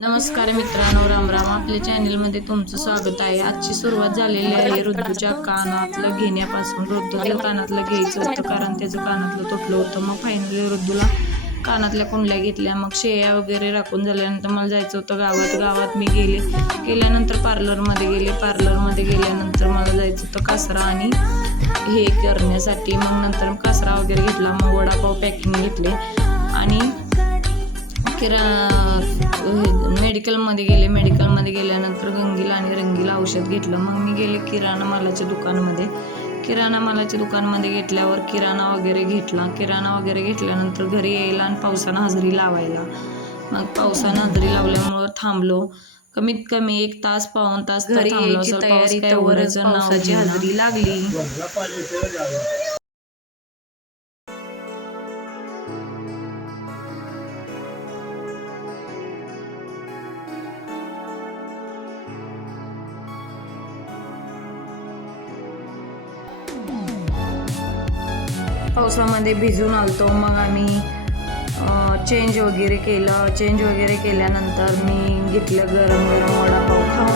नमस्कार मित्रांनो राम राम. आपल्या चॅनलमध्ये तुमचं स्वागत आहे. आजची सुरुवात झालेली आहे ऋतूच्या कानातलं घेण्यापासून. ऋतूच्या कानातलं घ्यायचं होतं कारण त्याचं कानातलं तुटलं होतं. मग फायनली ऋतूला कानातल्या कुंडल्या घेतल्या. मग शेया वगैरे राखून झाल्यानंतर मला जायचं होतं गावात. गावात मी गेले. गेल्यानंतर पार्लरमध्ये गेले. पार्लरमध्ये गेल्यानंतर मला जायचं होतं कासरा आणि हे करण्यासाठी. मग नंतर कासरा वगैरे घेतला. मग वडापाव पॅकिंग घेतले. आणि किरा मेडिकलमध्ये गेले मेडिकलमध्ये गेल्यानंतर गंगीला आणि रंगीला औषध घेतलं. मग मी गेले किराणा मालाच्या दुकानमध्ये. किराणा मालाच्या दुकानमध्ये घेतल्यावर किराणा वगैरे घेतला. किराणा वगैरे घेतल्यानंतर घरी यायला आणि पावसानं हजेरी लावायला. मग पावसानं हजेरी लावल्यामुळं थांबलो. कमीत कमी एक तास पाऊन तास घरी यायची. तयारी तोवरच पावसाची. हजेरी लागली. पावसामध्ये भिजून आलतो. मग आम्ही चेंज वगैरे केलं. चेंज वगैरे केल्यानंतर मी घेतलं गरम गरम वडापाव. खाऊन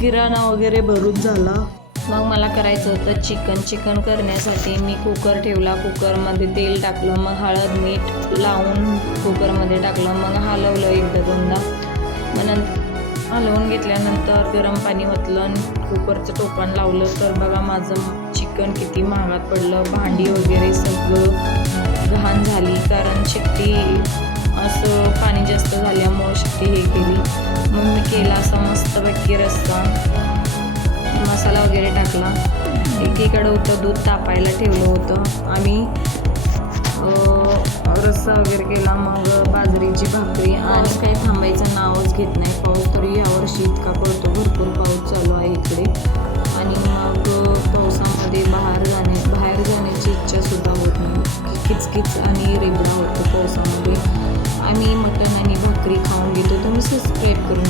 किराणा वगैरे भरून झाला. मग मला करायचं होतं चिकन. चिकन करण्यासाठी मी कुकर ठेवला. कुकरमध्ये तेल टाकलं. मग हळद मीठ लावून कुकरमध्ये टाकलं. मग हलवलं एकदा दोनदा. मग नंतर हलवून घेतल्यानंतर गरम पाणी ओतलं कुकरचं टोपण लावलं. तर बघा माझं चिकन किती महागात पडलं. भांडी वगैरे सगळं घाण झाली. कारण शिट्टी असं पाणी जास्त झाल्यामुळं शिट्टी हे केली. मग मी केला असा मस्तपैकी रस्सा. मसाला वगैरे टाकला. एकीकडं होतं दूध तापायला ठेवलं होतं. आम्ही रस्सा वगैरे केला मग बाजरीची भाकरी हो, आणि काही थांबायचं नावच घेत नाही. पाऊस तरी यावर्षी इतका पडतो. भरपूर पाऊस चालू आहे इकडे. आणि मग पावसामध्ये बाहेर जाणे बाहेर जाण्याची इच्छासुद्धा होत नाही. किचकिच आणि रेबडा होतो पावसामध्ये. आम्ही मटण आणि भाकरी खाऊन घेतो. तुम्ही सबस्क्राईब करून